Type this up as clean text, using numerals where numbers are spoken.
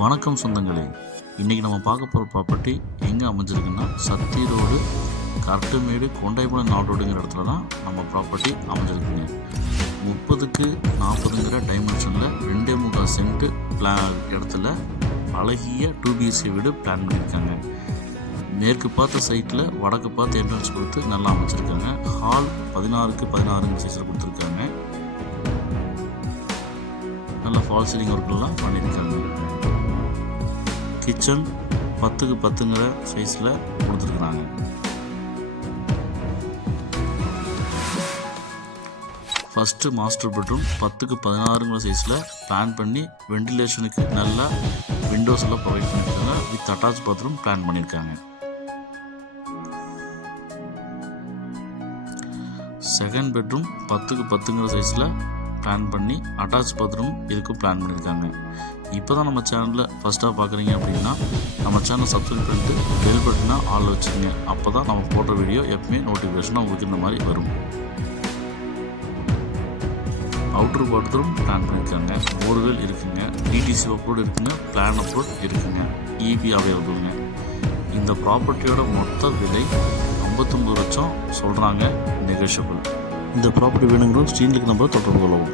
வணக்கம் சொந்தங்களே, இன்றைக்கி நம்ம பார்க்க போகிற ப்ராப்பர்ட்டி எங்கே அமைஞ்சிருக்குன்னா சத்தி ரோடு கரட்டுமேடு கொண்டைபுரம் நாடோடுங்கிற இடத்துல தான் நம்ம ப்ராப்பர்ட்டி அமைஞ்சிருக்குங்க. 30க்கு 40ங்கிற டைமென்ஷனில் 2.25 சென்ட் இடத்துல அழகிய 2 BHK வீடு பிளான் பண்ணியிருக்காங்க. மேற்கு பார்த்த சைட்டில் வடக்கு பார்த்து என்ட்ரன்ஸ் கொடுத்து நல்லா அமைச்சிருக்காங்க. ஹால் 16க்கு 16 சைஸில் கொடுத்துருக்காங்க. நல்ல ஃபால் சீலிங் ஒர்க்கெல்லாம் பண்ணியிருக்காங்க. கிச்சன் 10க்கு 10ங்கிற சைஸில் கொடுத்துருக்குறாங்க. ஃபஸ்ட்டு மாஸ்டர் பெட்ரூம் 10க்கு 16ங்கிற சைஸில் பிளான் பண்ணி வெண்டிலேஷனுக்கு நல்லா விண்டோஸ் எல்லாம் ப்ரொவைட் பண்ணியிருக்காங்க. வித் அட்டாச் பாத்ரூம் பிளான் பண்ணியிருக்காங்க. செகண்ட் பெட்ரூம் 10க்கு 10ங்கிற சைஸில் பிளான் பண்ணி அட்டாச் பாத்ரூம் இதுக்கும் பிளான் பண்ணியிருக்காங்க. இப்போ தான் நம்ம சேனலில் ஃபஸ்ட்டாக பார்க்குறீங்க அப்படின்னா நம்ம சேனல் சப்ஸ்கிரைப் பண்ணிட்டு பெல் பட்டனை ஆளில் வச்சுருங்க. அப்போ தான் நம்ம போடுற வீடியோ எப்பவுமே நோட்டிஃபிகேஷனாக உங்களுக்கு இந்த மாதிரி வரும். அவுட்ரு பாத்ரூம் பிளான் பண்ணியிருக்காங்க. போர்வெல் இருக்குங்க, டிடிசி அப்ரூவ் இருக்குங்க, பிளான் அப்ரூவ் இருக்குங்க, EB அவைலபிளுங்க. இந்த ப்ராப்பர்ட்டியோட மொத்த விலை 59 லட்சம் சொல்கிறாங்க, நெகோஷியபிள். இந்த ப்ராப்பர்ட்டி வேணுங்கிறோம் ஸ்க்ரீனுக்கு நம்பர் தொடர்பு கொள்ளவும்.